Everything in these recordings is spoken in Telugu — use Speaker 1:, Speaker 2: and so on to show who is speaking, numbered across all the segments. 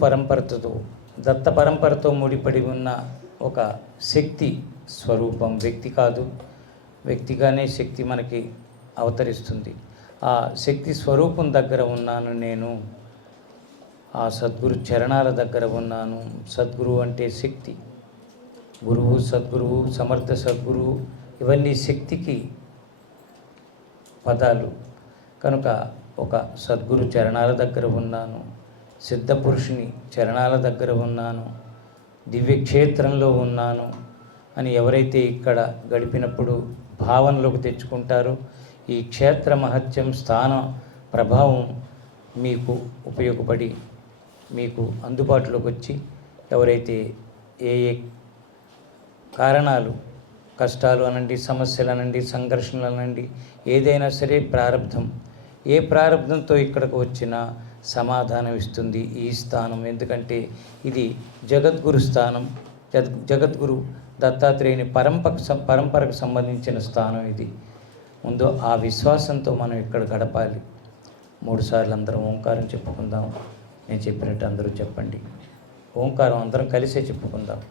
Speaker 1: పరంపరతో దత్త పరంపరతో ముడిపడి ఉన్న ఒక శక్తి స్వరూపం. వ్యక్తి కాదు. వ్యక్తిగానే శక్తి మనకి అవతరిస్తుంది. ఆ శక్తి స్వరూపం దగ్గర ఉన్నాను నేను. ఆ సద్గురు చరణాల దగ్గర ఉన్నాను. సద్గురు అంటే శక్తి. గురువు సద్గురువు సమర్థ సద్గురువు ఇవన్నీ శక్తికి పదాలు. కనుక ఒక సద్గురు చరణాల దగ్గర ఉన్నాను. సిద్ధపురుషుని చరణాల దగ్గర ఉన్నాను దివ్యక్షేత్రంలో ఉన్నాను అని ఎవరైతే ఇక్కడ గడిపినప్పుడు భావనలోకి తెచ్చుకుంటారో ఈ క్షేత్ర మహత్యం స్థాన ప్రభావం మీకు ఉపయోగపడి మీకు అందుబాటులోకి వచ్చి ఎవరైతే ఏ ఏ కారణాలు కష్టాలు అనండి సమస్యలు అనండి సంఘర్షణలు అనండి ఏదైనా సరే ప్రారంధం ఏ ప్రారంధంతో ఇక్కడికి వచ్చినా సమాధానం ఇస్తుంది ఈ స్థానం. ఎందుకంటే ఇది జగద్గురు స్థానం. జగ జగద్గురు దత్తాత్రేయుని పరంపర పరంపరకు సంబంధించిన స్థానం ఇది. ముందు ఆ విశ్వాసంతో మనం ఇక్కడ గడపాలి. మూడుసార్లు అందరం ఓంకారం చెప్పుకుందాం. నేను చెప్పినట్టు అందరూ చెప్పండి. ఓంకారం అందరం కలిసే చెప్పుకుందాం.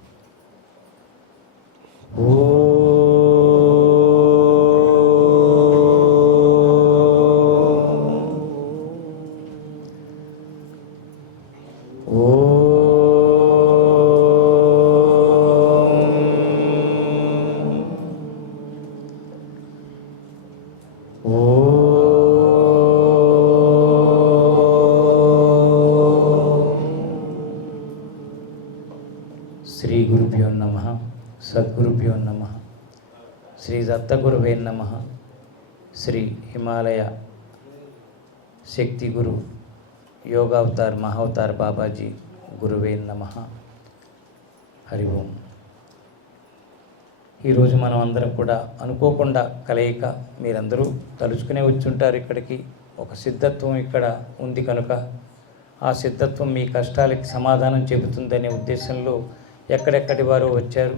Speaker 1: ఓ నమ. సద్గురుభ్యో నమ. శ్రీ దత్తగురువే నమ. శ్రీ హిమాలయ శక్తి గురు యోగావతార్ మహావతార్ బాబాజీ గురువే నమ. హరి ఓం. ఈరోజు మనం అందరం కూడా అనుకోకుండా కలయిక మీరందరూ తలుచుకునే వచ్చుంటారు ఇక్కడికి. ఒక సిద్ధత్వం ఇక్కడ ఉంది కనుక. ఆ సిద్ధత్వం మీ కష్టాలకి సమాధానం చెబుతుందనే ఉద్దేశంలో ఎక్కడెక్కడి వారు వచ్చారు?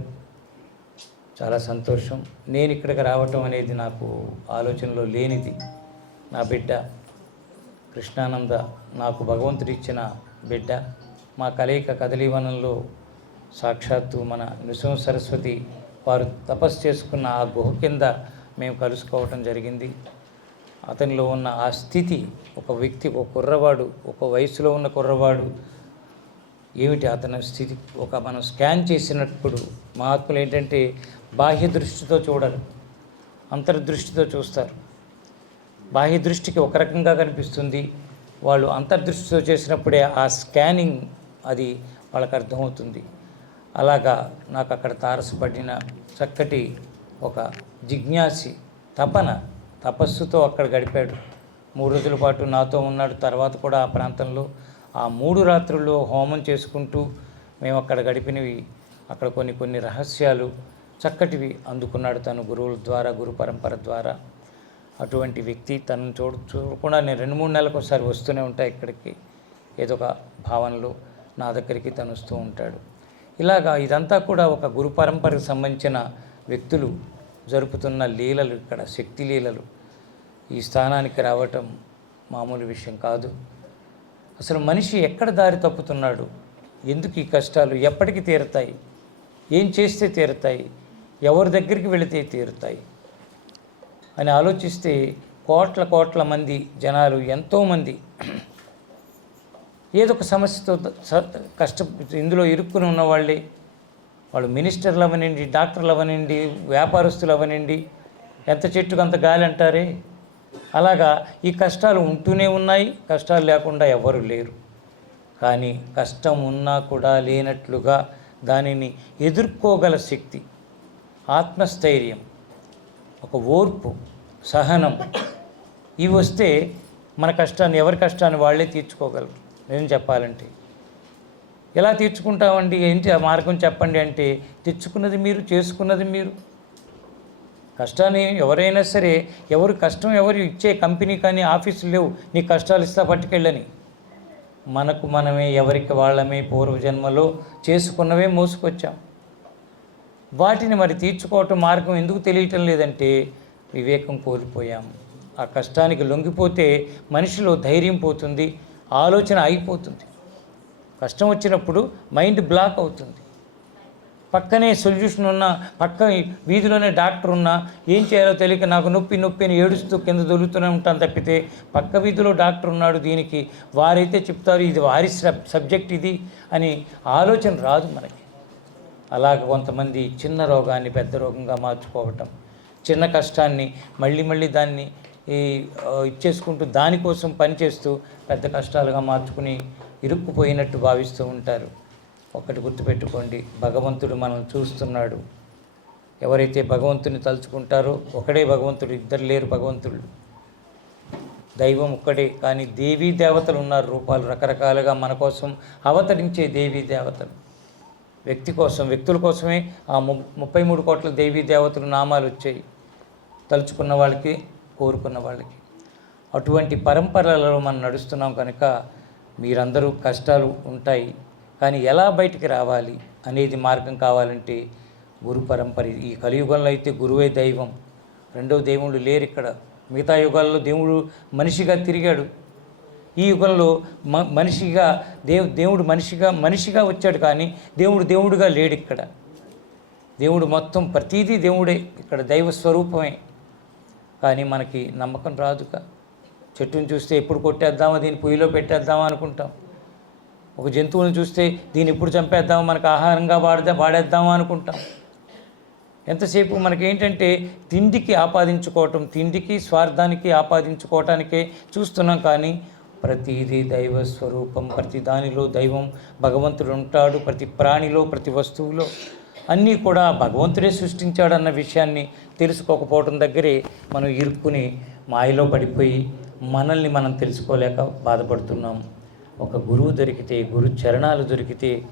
Speaker 1: చాలా సంతోషం. నేను ఇక్కడికి రావటం అనేది నాకు ఆలోచనలో లేనిది. నా బిడ్డ కృష్ణానంద నాకు భగవంతుడు ఇచ్చిన బిడ్డ. మా కలయిక కదలీవనంలో సాక్షాత్తు మన నృసింహ సరస్వతి వారు తపస్సు చేసుకున్న ఆ గుహ కింద మేము కలుసుకోవటం జరిగింది. అతనిలో ఉన్న ఆ స్థితి ఒక వ్యక్తి ఒక కుర్రవాడు ఒక వయసులో ఉన్న కుర్రవాడు ఏమిటి అతని స్థితి? ఒక మనం స్కాన్ చేసినప్పుడు మహాత్ములు ఏంటంటే బాహ్య దృష్టితో చూడరు అంతర్దృష్టితో చూస్తారు. బాహ్య దృష్టికి ఒక రకంగా కనిపిస్తుంది. వాళ్ళు అంతర్దృష్టితో చేసినప్పుడే ఆ స్కానింగ్ అది వాళ్ళకి అర్థమవుతుంది. అలాగా నాకు అక్కడ తారసపడిన చక్కటి ఒక జిజ్ఞాసి తపన తపస్సుతో అక్కడ గడిపాడు. మూడు రోజుల పాటు నాతో ఉన్నాడు. తర్వాత కూడా ఆ ప్రాంతంలో ఆ మూడు రాత్రుల్లో హోమం చేసుకుంటూ మేము అక్కడ గడిపినవి. అక్కడ కొన్ని కొన్ని రహస్యాలు చక్కటివి అందుకున్నాడు తను గురువుల ద్వారా గురు పరంపర ద్వారా. అటువంటి వ్యక్తి తనను చూడ చూడకుండా నేను రెండు మూడు నెలలకు ఒకసారి వస్తూనే ఉంటా ఇక్కడికి. ఏదో ఒక భావనలో నా దగ్గరికి తను వస్తూ ఉంటాడు. ఇలాగా ఇదంతా కూడా ఒక గురు పరంపరకు సంబంధించిన వ్యక్తులు జరుపుతున్న లీలలు ఇక్కడ శక్తి లీలలు. ఈ స్థానానికి రావటం మామూలు విషయం కాదు. అసలు మనిషి ఎక్కడ దారి తప్పుతున్నాడు? ఎందుకు ఈ కష్టాలు ఎప్పటికి తీరుతాయి? ఏం చేస్తే తీరుతాయి? ఎవరి దగ్గరికి వెళితే తీరుతాయి? అని ఆలోచిస్తే కోట్ల కోట్ల మంది జనాలు ఎంతోమంది ఏదో ఒక సమస్యతో స- కష్ట ఇందులో ఇరుక్కుని ఉన్నవాళ్ళే వాళ్ళు మినిస్టర్లు అవనండి డాక్టర్లు అవనండి వ్యాపారస్తులు అవనండి ఎంత చెట్టుకు అంత గాలి అంటారే? అలాగా ఈ కష్టాలు ఉంటూనే ఉన్నాయి కష్టాలు లేకుండా ఎవరు లేరు. కానీ కష్టం ఉన్నా కూడా లేనట్లుగా దానిని ఎదుర్కోగల శక్తి ఆత్మస్థైర్యం ఒక ఓర్పు సహనం ఇవి వస్తే మన కష్టాన్ని ఎవరి కష్టాన్ని వాళ్ళే తీర్చుకోగలరు. నేను చెప్పాలంటే ఎలా తీర్చుకుంటామండి? ఏంటి ఆ మార్గం చెప్పండి అంటే తెచ్చుకున్నది మీరు చేసుకున్నది మీరు. కష్టాన్ని ఎవరైనా సరే ఎవరు కష్టం ఎవరు ఇచ్చే కంపెనీ కానీ ఆఫీసులు లేవు నీ కష్టాలు ఇస్తా పట్టుకెళ్ళని. మనకు మనమే ఎవరికి వాళ్ళమే పూర్వజన్మలో చేసుకున్నవే మోసుకొచ్చాం. వాటిని మరి తీర్చుకోవటం మార్గం ఎందుకు తెలియటం లేదంటే వివేకం కోల్పోయాం. ఆ కష్టానికి లొంగిపోతే మనిషిలో ధైర్యం పోతుంది ఆలోచన ఆగిపోతుంది కష్టం వచ్చినప్పుడు మైండ్ బ్లాక్ అవుతుంది. పక్కనే సొల్యూషన్ ఉన్న పక్క వీధిలోనే డాక్టర్ ఉన్నా ఏం చేయాలో తెలియక నాకు నొప్పి నొప్పి అని ఏడుస్తూ కింద దొరుకుతూనే ఉంటాను తప్పితే పక్క వీధిలో డాక్టర్ ఉన్నాడు దీనికి వారైతే చెప్తారు ఇది వారి సబ్- సబ్జెక్ట్ ఇది అని ఆలోచన రాదు మనకి. అలాగ కొంతమంది చిన్న రోగాన్ని పెద్ద రోగంగా మార్చుకోవటం చిన్న కష్టాన్ని మళ్ళీ మళ్ళీ దాన్ని ఈ ఇచ్చేసుకుంటూ దానికోసం పనిచేస్తూ పెద్ద కష్టాలుగా మార్చుకుని ఇరుక్కుపోయినట్టు భావిస్తూ ఉంటారు. ఒకటి గుర్తుపెట్టుకోండి. భగవంతుడు మనం చూస్తున్నాడు. ఎవరైతే భగవంతుని తలుచుకుంటారో ఒకడే భగవంతుడు ఇద్దరు లేరు భగవంతుడు దైవం ఒక్కడే కానీ దేవీ దేవతలు ఉన్నారు రూపాలు. రకరకాలుగా మన కోసం అవతరించే దేవీ దేవతలు. వ్యక్తి కోసం వ్యక్తుల కోసమే ఆ ము ముప్పై మూడు కోట్ల దేవీ దేవతలు నామాలు వచ్చాయి. తలుచుకున్న వాళ్ళకి కోరుకున్న వాళ్ళకి. అటువంటి పరంపరలలో మనం నడుస్తున్నాం కనుక మీరందరూ కష్టాలు ఉంటాయి. కానీ ఎలా బయటికి రావాలి అనేది మార్గం కావాలంటే గురు పరంపర. ఈ కలియుగంలో అయితే గురువే దైవం. రెండవ దేవుళ్ళు లేరు ఇక్కడ. మిగతా యుగాల్లో దేవుడు మనిషిగా తిరిగాడు. ఈ యుగంలో మ మనిషిగా దేవు దేవుడు మనిషిగా మనిషిగా వచ్చాడు కానీ దేవుడు దేవుడుగా లేడు ఇక్కడ. దేవుడు మొత్తం ప్రతీదీ దేవుడే. ఇక్కడ దైవ స్వరూపమే. కానీ మనకి నమ్మకం రాదుగా చెట్టుని చూస్తే ఎప్పుడు కొట్టేద్దామా దీన్ని పొయ్యిలో పెట్టేద్దామా అనుకుంటాం. ఒక జంతువుని చూస్తే దీన్ని ఎప్పుడు చంపేద్దాం? మనకు ఆహారంగా వాడదా వాడేద్దామా అనుకుంటాం. ఎంతసేపు మనకేంటంటే తిండికి ఆపాదించుకోవటం తిండికి స్వార్థానికి ఆపాదించుకోవటానికే చూస్తున్నాం కానీ ప్రతిదీ దైవ స్వరూపం ప్రతి దానిలో దైవం భగవంతుడు ఉంటాడు ప్రతి ప్రాణిలో ప్రతి వస్తువులో. అన్నీ కూడా భగవంతుడే సృష్టించాడన్న విషయాన్ని తెలుసుకోకపోవడం దగ్గరే మనం ఇరుక్కుని మాయలో పడిపోయి మనల్ని మనం తెలుసుకోలేక బాధపడుతున్నాం. ఒక గురువు దొరికితే గురు చరణాలు దొరికితే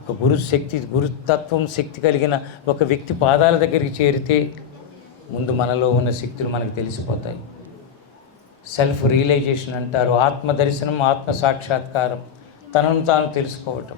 Speaker 1: ఒక గురు శక్తి గురుతత్వం శక్తి కలిగిన ఒక వ్యక్తి పాదాల దగ్గరికి చేరితే ముందు మనలో ఉన్న శక్తులు మనకు తెలిసిపోతాయి. సెల్ఫ్ రియలైజేషన్ అంటారు ఆత్మ దర్శనం ఆత్మ సాక్షాత్కారం తనను తాను తెలుసుకోవటం.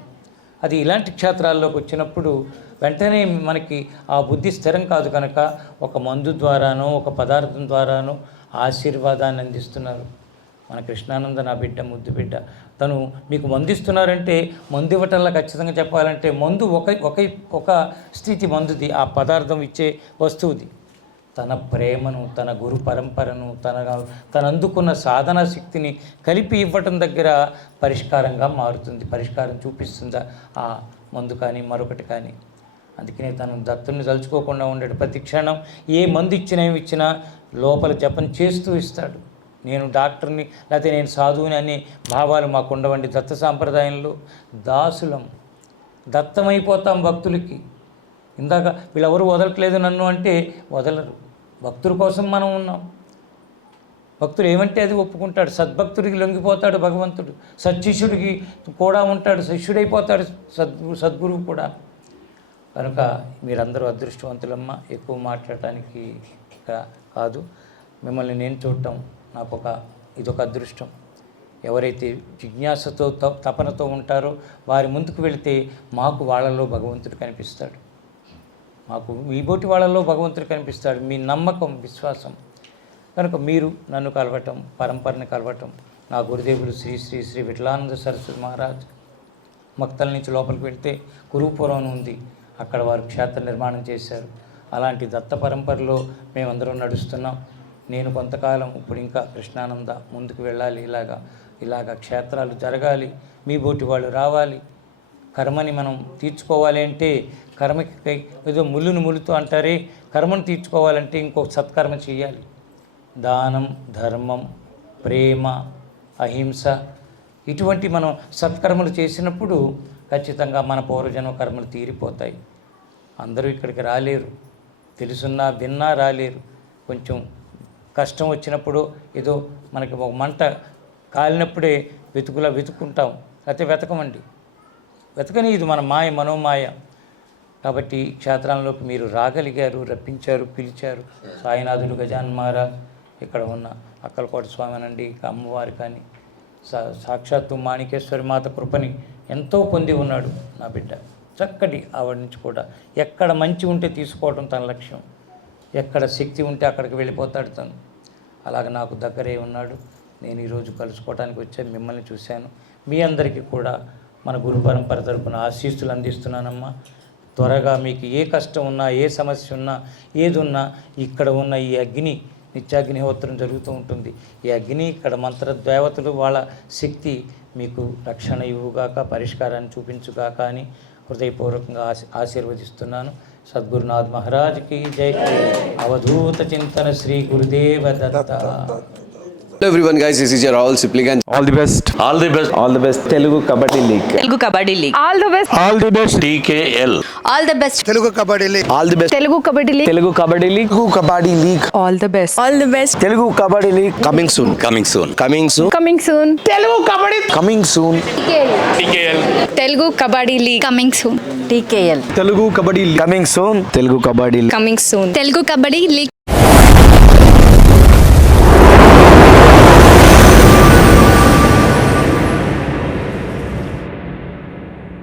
Speaker 1: అది ఇలాంటి క్షేత్రాల్లోకి వచ్చినప్పుడు వెంటనే మనకి ఆ బుద్ధి స్థిరం కాదు కనుక ఒక మందు ద్వారానో ఒక పదార్థం ద్వారానో ఆశీర్వాదాన్ని అందిస్తున్నారు. మన కృష్ణానంద నా బిడ్డ ముద్దు బిడ్డ. తను మీకు మందు ఇస్తున్నారంటే మందు ఇవ్వటంలో ఖచ్చితంగా చెప్పాలంటే మందు ఒక ఒక ఒక స్థితి మందుది ఆ పదార్థం ఇచ్చే వస్తువుది. తన ప్రేమను తన గురు పరంపరను తన తనందుకున్న సాధన శక్తిని కలిపి ఇవ్వటం దగ్గర పరిష్కారంగా మారుతుంది పరిష్కారం చూపిస్తుందా? ఆ మందు కానీ మరొకటి కానీ. అందుకనే తను దత్తుని తలుచుకోకుండా ఉండేడు. ప్రతి క్షణం ఏ మందు ఇచ్చినా ఏమి ఇచ్చినా లోపల జపం చేస్తూ ఇస్తాడు. నేను డాక్టర్ని లేకపోతే నేను సాధువుని అనే భావాలు మాకు ఉండవండి. దత్త సాంప్రదాయంలో దాసులం దత్తమైపోతాం భక్తులకి. ఇందాక వీళ్ళెవరు వదలట్లేదు నన్ను అంటే వదలరు. భక్తుల కోసం మనం ఉన్నాం. భక్తుడు ఏమంటే అది ఒప్పుకుంటాడు. సద్భక్తుడికి లొంగిపోతాడు భగవంతుడు. సత్శిష్యుడికి కూడా ఉంటాడు. శిష్యుడైపోతాడు సద్గు సద్గురువు కూడా. కనుక మీరందరూ అదృష్టవంతులమ్మ. ఎక్కువ మాట్లాడటానికి కాదు. మిమ్మల్ని నేను చూడటం నాకు ఒక ఇదొక అదృష్టం. ఎవరైతే జిజ్ఞాసతో తపనతో ఉంటారో వారి ముందుకు వెళితే మాకు వాళ్ళలో భగవంతుడు కనిపిస్తాడు. మాకు మీ బోటి వాళ్ళలో భగవంతుడు కనిపిస్తాడు. మీ నమ్మకం విశ్వాసం. కనుక మీరు నన్ను కలవటం పరంపరని కలవటం నా గురుదేవులు శ్రీ శ్రీ శ్రీ విఠలానంద సరస్వతి మహారాజ్ మక్తల నుంచి లోపలికి వెళితే కురుపురం ఉంది. అక్కడ వారు క్షేత్ర నిర్మాణం చేశారు. అలాంటి దత్త పరంపరలో మేమందరం నడుస్తున్నాం. నేను కొంతకాలం ఇప్పుడు ఇంకా కృష్ణానంద ముందుకు వెళ్ళాలి ఇలాగా ఇలాగ క్షేత్రాలు జరగాలి మీ బోటి వాళ్ళు రావాలి కర్మని మనం తీర్చుకోవాలి అంటే కర్మకి ఏదో ముళ్ళును ములుతూ అంటారే కర్మను తీర్చుకోవాలంటే ఇంకో సత్కర్మ చేయాలి దానం ధర్మం ప్రేమ అహింస ఇటువంటి మనం సత్కర్మలు చేసినప్పుడు ఖచ్చితంగా మన పూర్వజన్మ కర్మలు తీరిపోతాయి. అందరూ ఇక్కడికి రాలేరు. తెలుసున్నా విన్నా రాలేరు. కొంచెం కష్టం వచ్చినప్పుడు ఏదో మనకి ఒక మంట కాలినప్పుడే వెతుకులా వెతుక్కుంటాం. లేకపోతే వెతకమండి. వెతకని ఇది మన మాయ మనోమాయ. కాబట్టి క్షేత్రంలోకి మీరు రాగలిగారు రప్పించారు పిలిచారు. సాయినాథుడు గజాన్మారా ఇక్కడ ఉన్న అక్కలకోట స్వామి అనండి అమ్మవారు కానీ సా సాక్షాత్తు మాణికేశ్వరి మాత కృపని ఎంతో పొంది ఉన్నాడు నా బిడ్డ. చక్కటి ఆవిడ నుంచి కూడా ఎక్కడ మంచి ఉంటే తీసుకోవడం తన లక్ష్యం. ఎక్కడ శక్తి ఉంటే అక్కడికి వెళ్ళిపోతాడు తను. అలాగ నాకు దగ్గరే ఉన్నాడు. నేను ఈరోజు కలుసుకోవడానికి వచ్చాను మిమ్మల్ని చూశాను. మీ అందరికీ కూడా మన గురు పరంపర తరపున ఆశీస్సులు అందిస్తున్నానమ్మా. త్వరగా మీకు ఏ కష్టం ఉన్నా ఏ సమస్య ఉన్నా ఏది ఉన్నా ఇక్కడ ఉన్న ఈ అగ్ని నిత్యాగ్నిహోత్రం జరుగుతూ ఉంటుంది. ఈ అగ్ని ఇక్కడ మంత్ర దేవతలు వాళ్ళ శక్తి మీకు రక్షణ ఇవ్వుగాక పరిష్కారాన్ని చూపించుగాక అని హృదయపూర్వకంగా ఆశ ఆశీర్వదిస్తున్నాను. सद्गुरुनाथ महाराज की जय। अवधूत चिंतन Shri Gurudev
Speaker 2: Dutta. everyone guys, this is your all supplicant.
Speaker 3: All the best.
Speaker 4: All the best.
Speaker 3: All the best. Telugu Kabaddi League.
Speaker 5: Telugu Kabaddi League.
Speaker 6: All the best.
Speaker 4: All the best. TKL.
Speaker 5: All the best.
Speaker 2: Telugu Kabaddi League. All the best.
Speaker 6: Telugu Kabaddi League.
Speaker 3: Telugu Kabaddi League.
Speaker 2: Telugu Kabaddi League.
Speaker 6: All the best. All the best.
Speaker 3: Telugu Kabaddi League.
Speaker 2: Coming soon.
Speaker 4: Coming soon.
Speaker 2: Coming soon.
Speaker 6: Coming soon.
Speaker 2: Telugu Kabaddi.
Speaker 4: Coming
Speaker 6: soon. TKL. TKL. Telugu Kabaddi League.
Speaker 3: Coming soon. TKL. Telugu Kabaddi League.
Speaker 6: Coming soon. Telugu Kabaddi League. Coming soon. Telugu Kabaddi League.